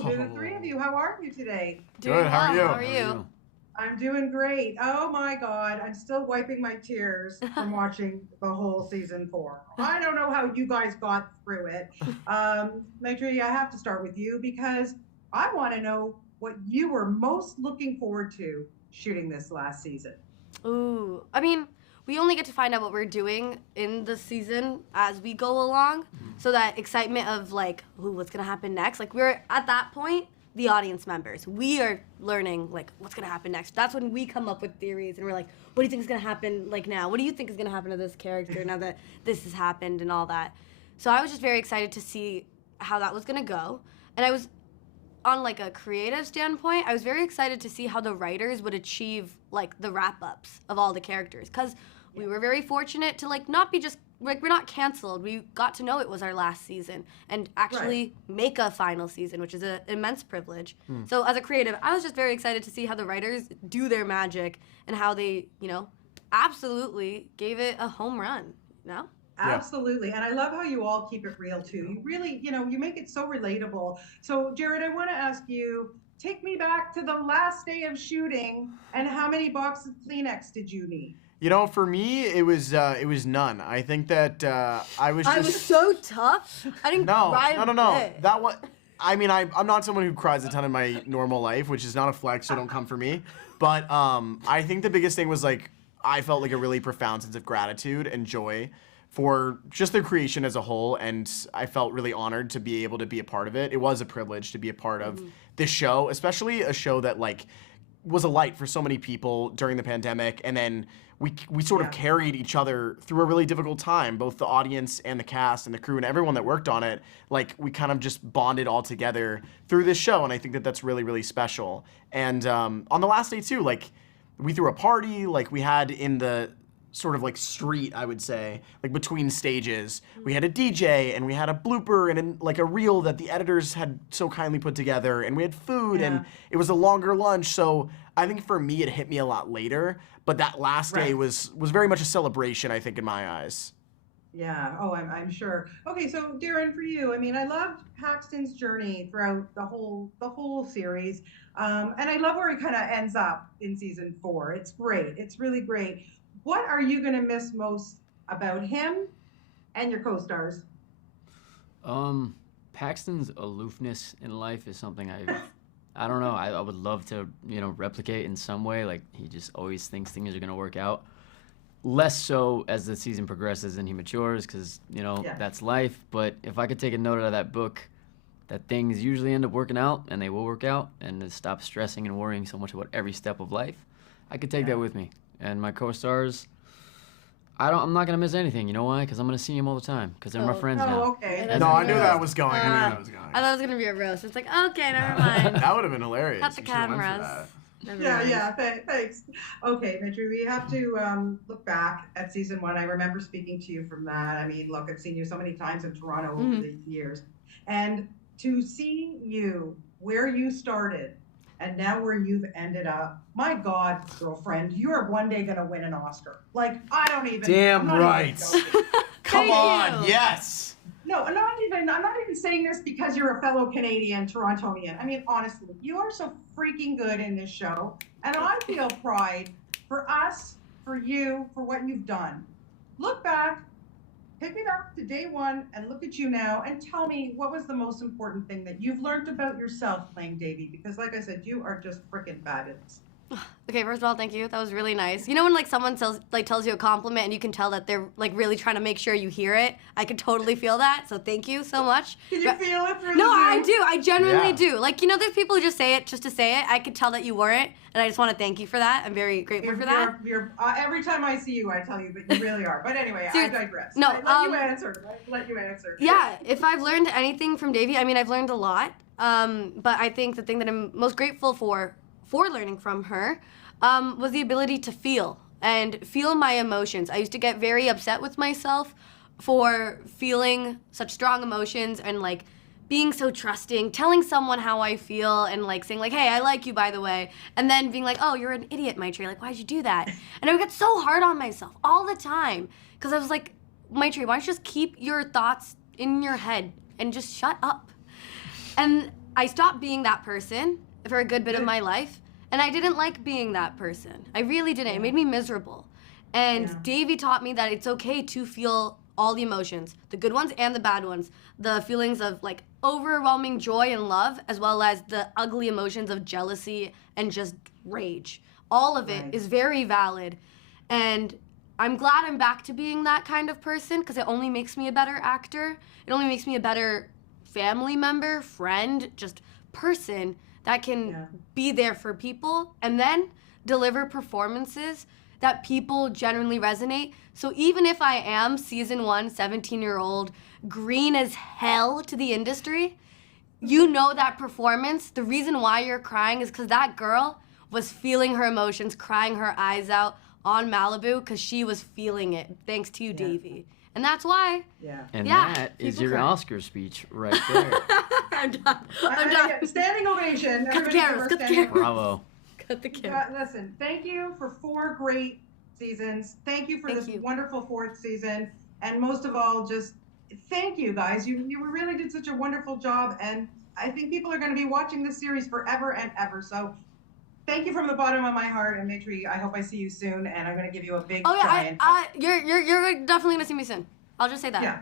Hello to the three of you. How are you today? Doing Good. How are well. you? How are you? I'm doing great. Oh my God, I'm still wiping my tears from watching the whole season 4. I don't know how you guys got through it. Maitreyi, I have to start with you because I want to know what you were most looking forward to shooting this last season. Ooh, I mean, we only get to find out what we're doing in the season as we go along. So that excitement of like, ooh, what's gonna happen next? Like we're at that point, the audience members. We are learning like what's gonna happen next. That's when we come up with theories and we're like, what do you think is gonna happen like now? What do you think is gonna happen to this character now that this has happened and all that? So I was just very excited to see how that was gonna go. And I was on like a creative standpoint, I was very excited to see how the writers would achieve like the wrap-ups of all the characters, because we were very fortunate to like not be just like we're not canceled. We got to know it was our last season and actually make a final season, which is an immense privilege. So as a creative, I was just very excited to see how the writers do their magic and how they, absolutely gave it a home run, Absolutely. And I love how you all keep it real too. You really, you make it so relatable. So Jared, I want to ask you, take me back to the last day of shooting and how many boxes of Kleenex did you need? For me, it was none. I think that I was so tough. I didn't cry a bit. That one. I mean, I'm not someone who cries a ton in my normal life, which is not a flex, so don't come for me. But I think the biggest thing was like I felt like a really profound sense of gratitude and joy for just the creation as a whole, and I felt really honored to be able to be a part of it. It was a privilege to be a part of this show, especially a show that like was a light for so many people during the pandemic, and then we sort of carried each other through a really difficult time, both the audience and the cast and the crew and everyone that worked on it. Like we kind of just bonded all together through this show, and I think that that's really, really special. And on the last day too, like we threw a party, like we had in the sort of like street, I would say, like between stages. We had a DJ and we had a blooper and like a reel that the editors had so kindly put together, and we had food and it was a longer lunch. So I think for me, it hit me a lot later, but that last day was very much a celebration, I think, in my eyes. Yeah. Oh, I'm sure. Okay, so Darren, for you, I mean, I loved Paxton's journey throughout the whole series, and I love where he kind of ends up in season 4. It's great. It's really great. What are you going to miss most about him and your co-stars? Paxton's aloofness in life is something I don't know. I would love to, replicate in some way. Like he just always thinks things are going to work out. Less so as the season progresses and he matures, because, that's life. But if I could take a note out of that book, that things usually end up working out, and they will work out, and to stop stressing and worrying so much about every step of life, I could take that with me. And my co-stars, I'm not gonna miss anything. You know why? Because I'm gonna see them all the time. Because they're my friends now. Oh, okay. No, I knew that was going. I thought it was gonna be a roast. It's like, okay, never mind. That would have been hilarious. Cut the You should've went for cameras. Yeah. Thanks. Okay, Maitreyi, we have to look back at season 1. I remember speaking to you from that. I mean, look, I've seen you so many times in Toronto over the years, and to see you where you started and now where you've ended up, my God, girlfriend, you are one day gonna win an Oscar. Like, I don't even. Damn right. Come on, yes. No, I'm not even saying this because you're a fellow Canadian Torontonian. I mean, honestly, you are so freaking good in this show, and I feel pride for us, for you, for what you've done. Look back, take me back to day 1 and look at you now and tell me what was the most important thing that you've learned about yourself playing Davy, because like I said, you are just freaking fabulous. Okay, first of all, thank you. That was really nice. You know when like someone tells you a compliment and you can tell that they're like really trying to make sure you hear it? I could totally feel that. So thank you so much. Can you feel it through No, the I Zoom? do. I genuinely do. Like, there's people who just say it just to say it. I could tell that you weren't, and I just want to thank you for that. I'm very grateful for that. Every time I see you, I tell you, but you really are. But anyway, I digress. No, Let you answer. Yeah, if I've learned anything from Davy, I mean, I've learned a lot. But I think the thing that I'm most grateful for learning from her, was the ability to feel my emotions. I used to get very upset with myself for feeling such strong emotions and like being so trusting, telling someone how I feel and like saying like, hey, I like you, by the way, and then being like, oh, you're an idiot, Maitreyi, like, why'd you do that? And I would get so hard on myself all the time because I was like, Maitreyi, why don't you just keep your thoughts in your head and just shut up? And I stopped being that person for a good bit of my life, and I didn't like being that person. I really didn't. It made me miserable. And Davey taught me that it's okay to feel all the emotions, the good ones and the bad ones, the feelings of like overwhelming joy and love, as well as the ugly emotions of jealousy and just rage. All of it is very valid. And I'm glad I'm back to being that kind of person because it only makes me a better actor. It only makes me a better family member, friend, just person that can be there for people and then deliver performances that people genuinely resonate. So even if I am season 1, 17-year-old, green as hell to the industry, you know that performance, the reason why you're crying is because that girl was feeling her emotions, crying her eyes out on Malibu because she was feeling it, thanks to you, Davey. And that's why. And that is your Oscar speech right there. I'm done. I'm done. Standing ovation. Cut the cameras. Cut the cameras. Bravo. Cut the camera. Listen, thank you for 4 great seasons. Thank you for this wonderful 4th season. And most of all, just thank you guys. You really did such a wonderful job. And I think people are going to be watching this series forever and ever. So thank you from the bottom of my heart. And Maitreyi, I hope I see you soon. And I'm going to give you a big giant. You're definitely going to see me soon. I'll just say that. Yeah.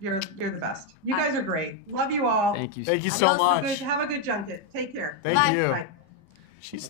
You're the best. You guys are great. Love you all. Thank you. Thank you so much. Have a good junket. Take care. Thank Bye. you. Bye. She's